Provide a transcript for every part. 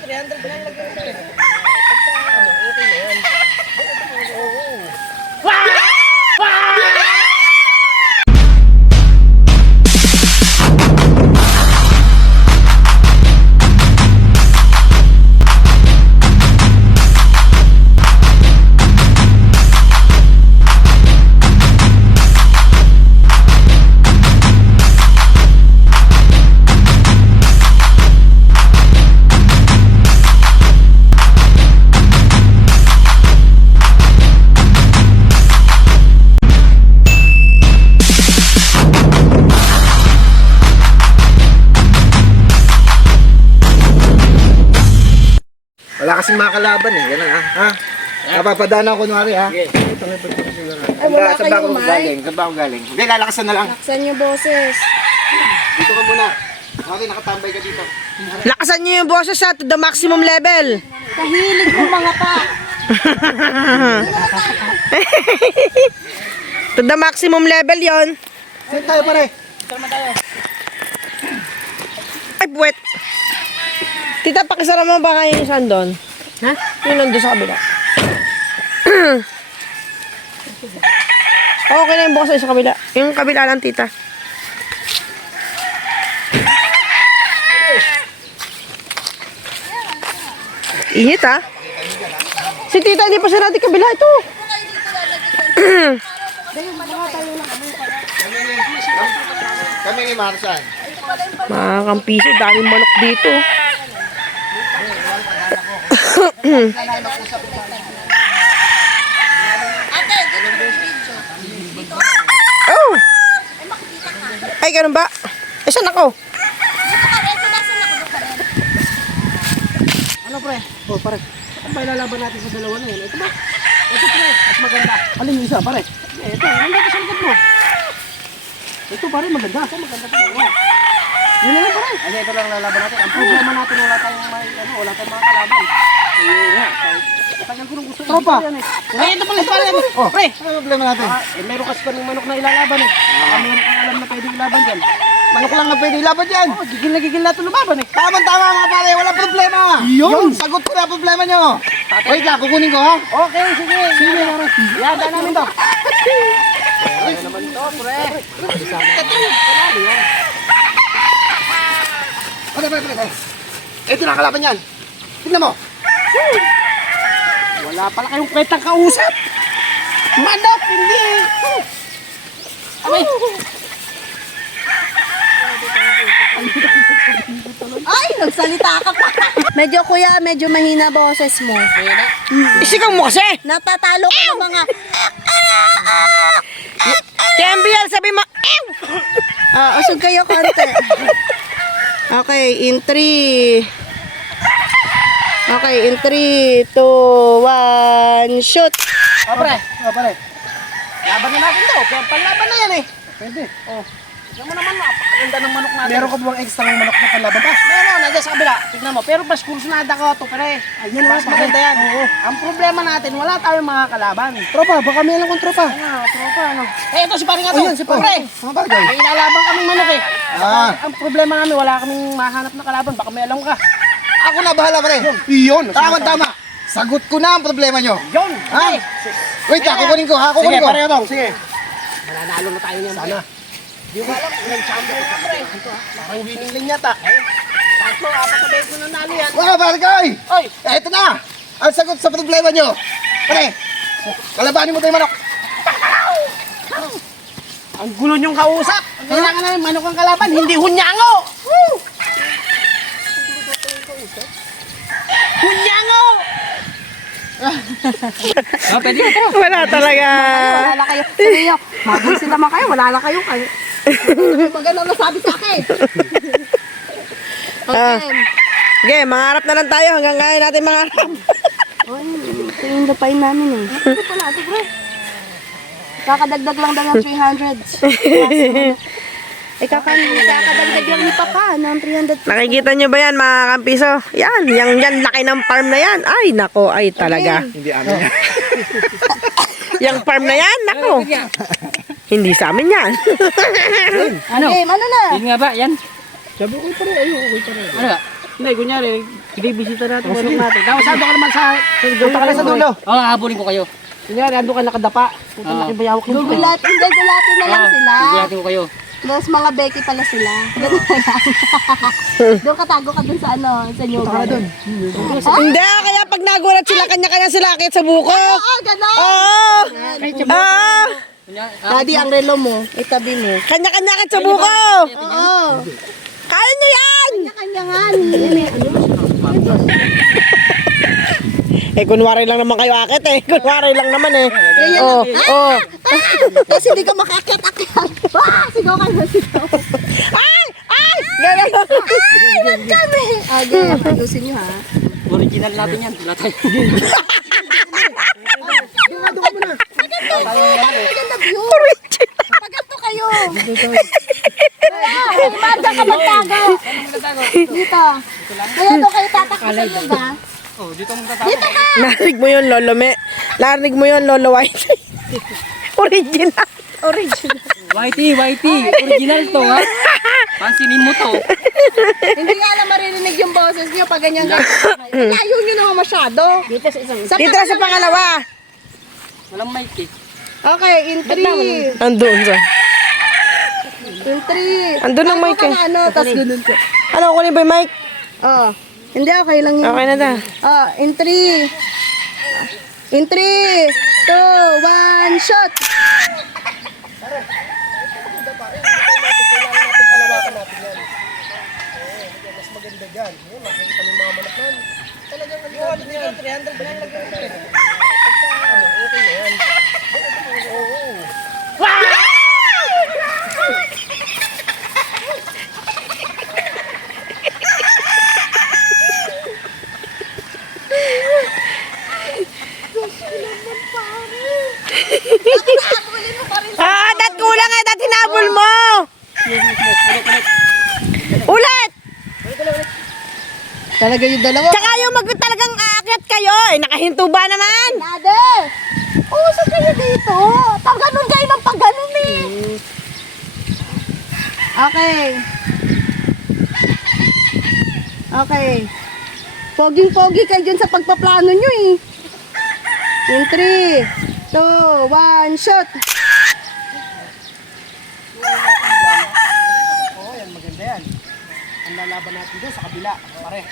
300 na lagyan mo. Okay na yan. Oo. Wala kasing makakalaban eh, gano'n ha? Napapadaan ako kunwari ha? Sige. Ito nga ito siguro. Ay, wala Saan ba kayo, ako Mike? galing? Saan ba ako galing? Hindi, lalakasan na lang. Laksan niyo, boses. Dito ka muna. Okay, nakatambay ka dito. Lakasan niyo yung boses sa to the maximum level. Kahilig ko mga pa. To the maximum level yon. Saan tayo pare? Ay, buwet. Tita, pakisara mo ba kayo yung sandon? Ha? Yung nandun sa kabila. Okay na yung bukas sa kabila. Yung kabila lang, tita. Init, ha? Si tita, hindi pa siya natin kabila. Ito. Kami ni Marsan. Mga kampiso, daming manok dito. Oh! Ay, ganun ba? Eh, saan ako? Ano pre? Oh pare. Ano ba ilalaban natin sa dalawa na yun? Ito ba? Ito pre, mas maganda. Alin yung isa pare? Ito, nandito sa likod mo. Ito pare, maganda. Ito maganda pa. Yun na lang pare. Ano ito lang lalaban natin. Ang problema natin, wala tayong wala tayong mga kalaban. Ayun nga. Tagal ko nung gusto. Tropa. Ay, ito pala pare. Oh, pre. Ano problema natin? Meron kasi pa ng manok na ilalaban eh. Meron kang alam na pwede ilaban dyan. Manok lang na pwede ilaban dyan. Oh, gigil na ito lumaban eh. Tama mga pare, walang problema. Yun. Sagot ko na ang problema nyo. Wait lang, kukunin ko ha. Okay, sige. Sige, pare. Yan, daan namin to. Ay, naman to, pre. Pre. Ito na kalaban yan. Tignan mo. Wala pala kayong kwentang kausap. Manok, hindi. Abay. Ay, nagsalita ka pa. Medyo kuya, medyo mahina boses mo. Isigaw mo kasi! Natatalo ka ng mga... Kaya MBL, sabi mo, Usog kayo konti. Okay, in 3. Okay, in 3, 2, 1, shoot! Pare. Laban na natin to. Kaya panlaban na yan eh. Pwede. Oh. Tignan mo naman, napakaganda ng manok natin. Meron ka bang extra ng manok na panlaban pa? Meron, nandiyan sa kabila. Tignan mo. Pero mas kursunada ko ito, pare. Ayun, mas maganda yan. Oo. Ang problema natin, wala tayong mga kalaban. Tropa, baka may alam kong tropa. Tropa, ano. Eh, ito si pare nga to. Ayun, si pare. Mga bagay. May ilalaban kaming manok eh. Ang problema namin, wala kaming mahanap na kalaban. Baka may alam ka. Ako na bahala, pare. Yun. Tama. Sagot ko na ang problema nyo. Yun. Ha? Wait lang, kukunin ko ha. Kukunin ko. Sige, pare, sige. Mananalo na tayo niyan. Sana. Di ko alam, ilang champion ka, pre. Parang winning lang yata. Tatlo, apat na beses na nanalo yan. Wala, pare ka, oy. Eto na. Ang sagot sa problema nyo. Pare, kalabanin mo tayo manok. Ang gulo nyong kausap. Kailangan namin manok ang kalaban, hindi hunyango. Hunyango! Wala talaga. Wala na kayo. Sabi nyo, mabusin naman kayo. Wala na kayo. Maganda na sabi sa akin. Okay. Okay, mangarap na lang tayo hanggang ngayon natin mangarap. Ay, ito yung dapain namin eh. Ito pala, ito bro. Kakadagdag lang daw ng 300. Kakadagdag lang ni Papa ng 300. Nakikita nyo ba yan mga kampiso? Yan, yan laki ng farm na yan. Ay, nako, ay talaga. Hindi amin yan. Yung farm na yan, nako. Hindi sa amin yan. Ano? Game, ano na? Yun nga ba, yan? Sabi ko pare, ayun, okay pare. Ano ba? Hindi, kunyari, binibisita natin manok natin. Tapos ando ka naman sa dulo. Oo, habulin ko kayo. Kunyari, ando ka nakadapa. Puta, nakibayawak yun. Gugulatin na lang sila. Bigyan ko kayo. Tapos mga Becky pala sila. Ganun na yan. Doon katago ka dun sa sa Nyoga. Hindi, kaya pag nagulat sila, kanya-kanya sila akit sa buko. Oo, gano'n. Oo! Oo! Daddy, ang relo mo, itabi mo. Kanya-kanya akit sa buko. Oo. Kaya nyo yan! Kanya-kanyangan. Eh, kunwari lang naman kayo akit eh. Kunwari lang naman eh. Oo, oo. Kasi hindi ka makakyat-akyat. Sigaw ka na, sigaw. Ay! Ay! Ganun. Ilan kami? Okay, ayusin nyo ha. Original natin yan. Wala tayo. Maganda view. Paganto kayo. Imaga ka magtago. Dito. Kaya doon kayo tatakbo sa iyo ba? Oh, dito mo tatawa. Dito ka. Narinig mo yun, Lolo Me. Narinig mo yun, Lolo White. Original. Whitey. Original to, ha? Pansinin mo to. Hindi nga alam maririnig yung boses niyo pag ganyan ganyan. Layo nyo naman masyado. Dito sa isang... Dito na sa pangalawa. Walang mic eh. Okay, in 3. Andun sa. In 3. Andun ang mic eh. Tapos ganun ka. Ano, kunin ba yung mic? Oh. Hindi, okay lang yun. Okay na ta. Oh, in 3. In 3, 2, 1, shot! Dat kulang eh. Dat hinabol mo. Ulit. Talaga yung dalawa. Tsaka yung talagang aakyat kayo. Eh, nakahinto ba naman? Nade! Usap kayo dito. Pagganon kayo ng pagganon eh. Okay. Okay. Poging-pogi kayo dyan sa pagpaplano nyo eh. In 3, 2, 1, shot! Oo, yan, maganda yan. Ang lalaban natin doon sa kabila, pare.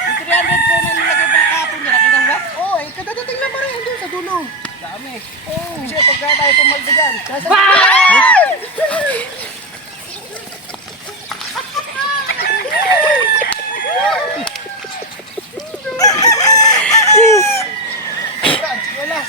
Yung 300 ko na nilagay pa kahapon niya, nakita mo ba? Oo, eh, kadadating na pare, doon sa dulo. Dami. Oo. Kasi pagka tayo pumalda dyan, nasa... Wala.